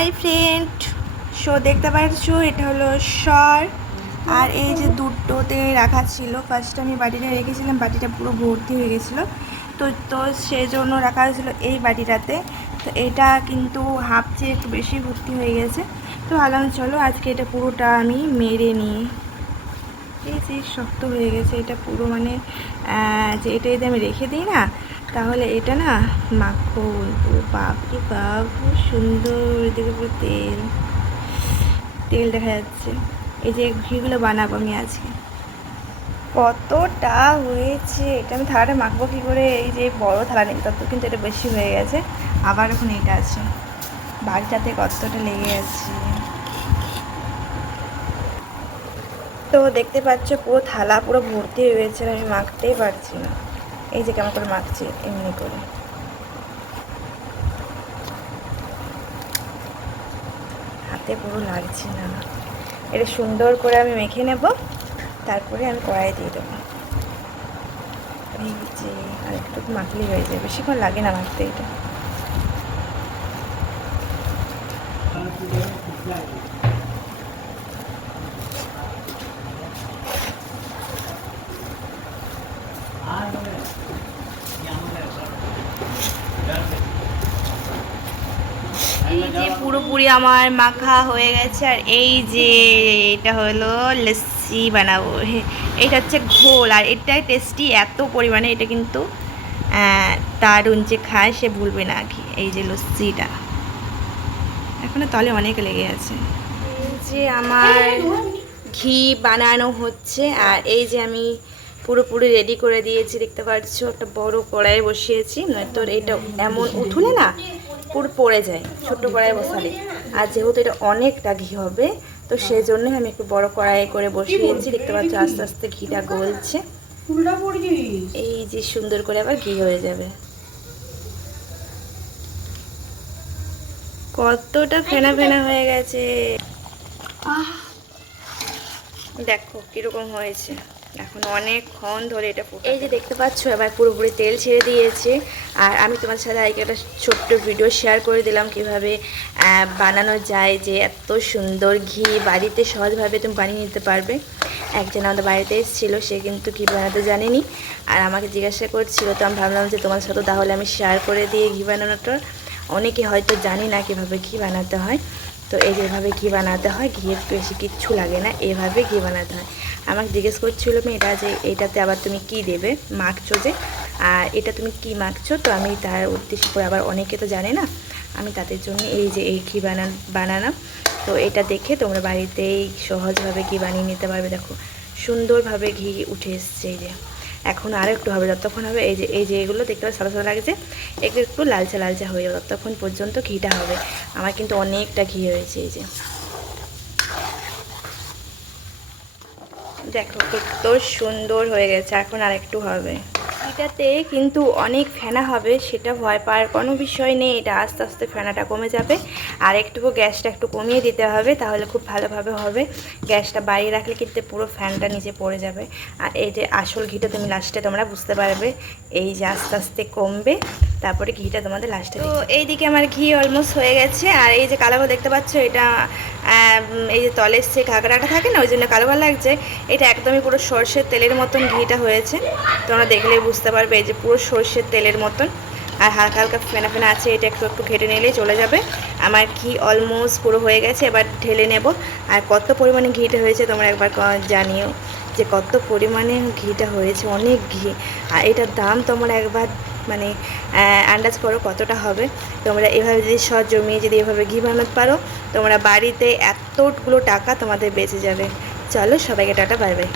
Hi friend, show দেখতে পাচ্ছ, এটা হলো সর। আর এই যে দুটোতে রাখা ছিল, ফার্স্ট আমি বাটিটা রেখেছিলাম, বাটিটা পুরো ভর্তি হয়ে গেছিলো, তো তো সেই জন্য রাখা হয়েছিলো এই বাটিটাতে। তো এটা কিন্তু হাফ চেয়ে একটু বেশি ভর্তি হয়ে গেছে, তো ভাবলাম চলো আজকে এটা পুরোটা আমি মেরে নিই। এই যে শক্ত হয়ে গেছে এটা পুরো, মানে যে এটা যদি আমি রেখে দিই না, তাহলে এটা না মাখন পুরো, বাপরে বাপ, খুব সুন্দর। এদিকে পুরো তেল তেল দেখা যাচ্ছে। এই যে ঘিগুলো বানাবো আমি আজকে। কতটা হয়েছে এটা, আমি থালাটা মাখবো কী করে? এই যে বড় থালা নেই, তত কিন্তু এটা বেশি হয়ে গেছে। আবার এখন এটা আছে, বাড়িটাতে কতটা লেগে যাচ্ছে। তো দেখতে পাচ্ছ পুরো থালা পুরো ভর্তি হয়ে গেছে, আমি মাখতেই পারছি না। এই যে কেমন করে মাখছি, এমনি করে। হাতে পুরো লাগছে না। এটা সুন্দর করে আমি মেখে নেব, তারপরে আমি কড়াই দিয়ে দেবো। এই যে আর একটু মাখলেই হয়ে যায়, বেশিক্ষণ লাগে না মাখতে এটা। এই যে পুরোপুরি আমার মাখা হয়ে গেছে। আর এই যে এটা হলো লস্যি বানাবো, এটা হচ্ছে ঘোল, আর এটাই টেস্টি এত পরিমাণে, এটা কিন্তু দারুণ, যে খায় সে ভুলবে না কি। এই যে লস্যিটা এখনো তলে অনেক লেগে আছে। এই যে আমার ঘি বানানো হচ্ছে, আর এই যে আমি পুরোপুরি রেডি করে দিয়েছি, দেখতে পাচ্ছ। একটা বড় কড়াই বসিয়েছি, নয়তো এটা এমন উঠুলে না পুরো পড়ে যায় ছোট্ট কড়াই বসালে। আর যেহেতু এটা অনেকটা ঘি হবে, তো সেই জন্যই আমি একটু বড় কড়াই করে বসিয়েছি। দেখতে পাচ্ছ আস্তে আস্তে ঘিটা গলছে। এই যে সুন্দর করে আবার ঘি হয়ে যাবে। কতটা ফেনা ফেনা হয়ে গেছে, দেখো কিরকম হয়েছে। এখন অনেকক্ষণ ধরে এটা এই যে দেখতে পাচ্ছ এবার পুরোপুরি তেল ছেড়ে দিয়েছে। আর আমি তোমার সাথে আজকে একটা ছোট্ট ভিডিও শেয়ার করে দিলাম কিভাবে বানানো যায়, যে এত সুন্দর ঘি বাড়িতে সহজভাবে তুমি বানিয়ে নিতে পারবে। একজন আমাদের বাড়িতে এসেছিল, সে কিন্তু ঘি বানাতে জানেনি, আর আমাকে জিজ্ঞাসা করছিল, তো আমি ভাবলাম যে তোমার সাথে তাহলে আমি শেয়ার করে দিয়ে ঘি বানানোটা। অনেকে হয়তো জানি না কীভাবে ঘি বানাতে হয়, তো এই যেভাবে ঘি বানাতে হয়, ঘিয়ের বেশি কিচ্ছু লাগে না, এভাবে ঘি বানাতে হয়। আমাকে জিজ্ঞেস করছিল মেয়েটা যে এইটাতে আবার তুমি কি দেবে, মাখছো যে, আর এটা তুমি কি মাখছো। তো আমি তার উদ্দেশ্য করে, আবার অনেকে তো জানে না, আমি তাদের জন্য এই যে এই ঘি বানালাম। তো এটা দেখে তোমরা বাড়িতেই সহজভাবে ঘি বানিয়ে নিতে পারবে। দেখো সুন্দরভাবে ঘি উঠে এসছে। এই যে এখন আরও একটু হবে, যতক্ষণ হবে এই যে এগুলো দেখতে পাচ্ছি সাদা সাদা লাগছে, একটু একটু লালচে লালচে হয়ে যাবে, ততক্ষণ পর্যন্ত ঘিটা হবে। আমার কিন্তু অনেকটা ঘি হয়েছে। এই যে দেখো কত সুন্দর হয়ে গেছে, এখন আর একটু হবে। এটাতে কিন্তু অনেক ফেনা হবে, সেটা ভয় পাওয়ার কোনো বিষয় নেই। এটা আস্তে আস্তে ফেনাটা কমে যাবে, আর একটুকু গ্যাসটা একটু কমিয়ে দিতে হবে, তাহলে খুব ভালোভাবে হবে। গ্যাসটা বাড়িয়ে রাখলে কিন্তু পুরো ফ্যানটা নিচে পড়ে যাবে। আর এই যে আসল ঘিটা তুমি লাস্টে তোমরা বুঝতে পারবে, এই যে আস্তে আস্তে কমবে, তারপরে ঘিটা তোমাদের লাস্টে। তো এইদিকে আমার ঘি অলমোস্ট হয়ে গেছে। আর এই যে কালো দেখতে পাচ্ছ, এটা এই যে তলের সে ঘাগড়াটা থাকে না, ওই জন্য কালো লাগছে। এটা একদমই পুরো সর্ষের তেলের মতন ঘিটা হয়েছে, তোমরা দেখলেই বুঝতে পারবে। এই যে পুরো সর্ষের তেলের মতন, আর হালকা হালকা ফেনা ফেনা আছে, এটা একটু একটু ঘেটে নিলেই চলে যাবে। আমার ঘি অলমোস্ট পুরো হয়ে গেছে, এবার ঢেলে নেব। আর কত পরিমাণে ঘিটা হয়েছে তোমরা একবার জানিও, যে কত পরিমাণে ঘিটা হয়েছে, অনেক ঘি। আর এটার দাম তোমরা একবার মানে আন্দাজ করো কতটা হবে। তোমরা এভাবে যদি সব জমিয়ে যদি এভাবে ঘি বানাতে পারো, তোমরা বাড়িতে এতগুলো টাকা তোমাদের বেঁচে যাবে। চলো সবাইকে টাটা, বাই বাই।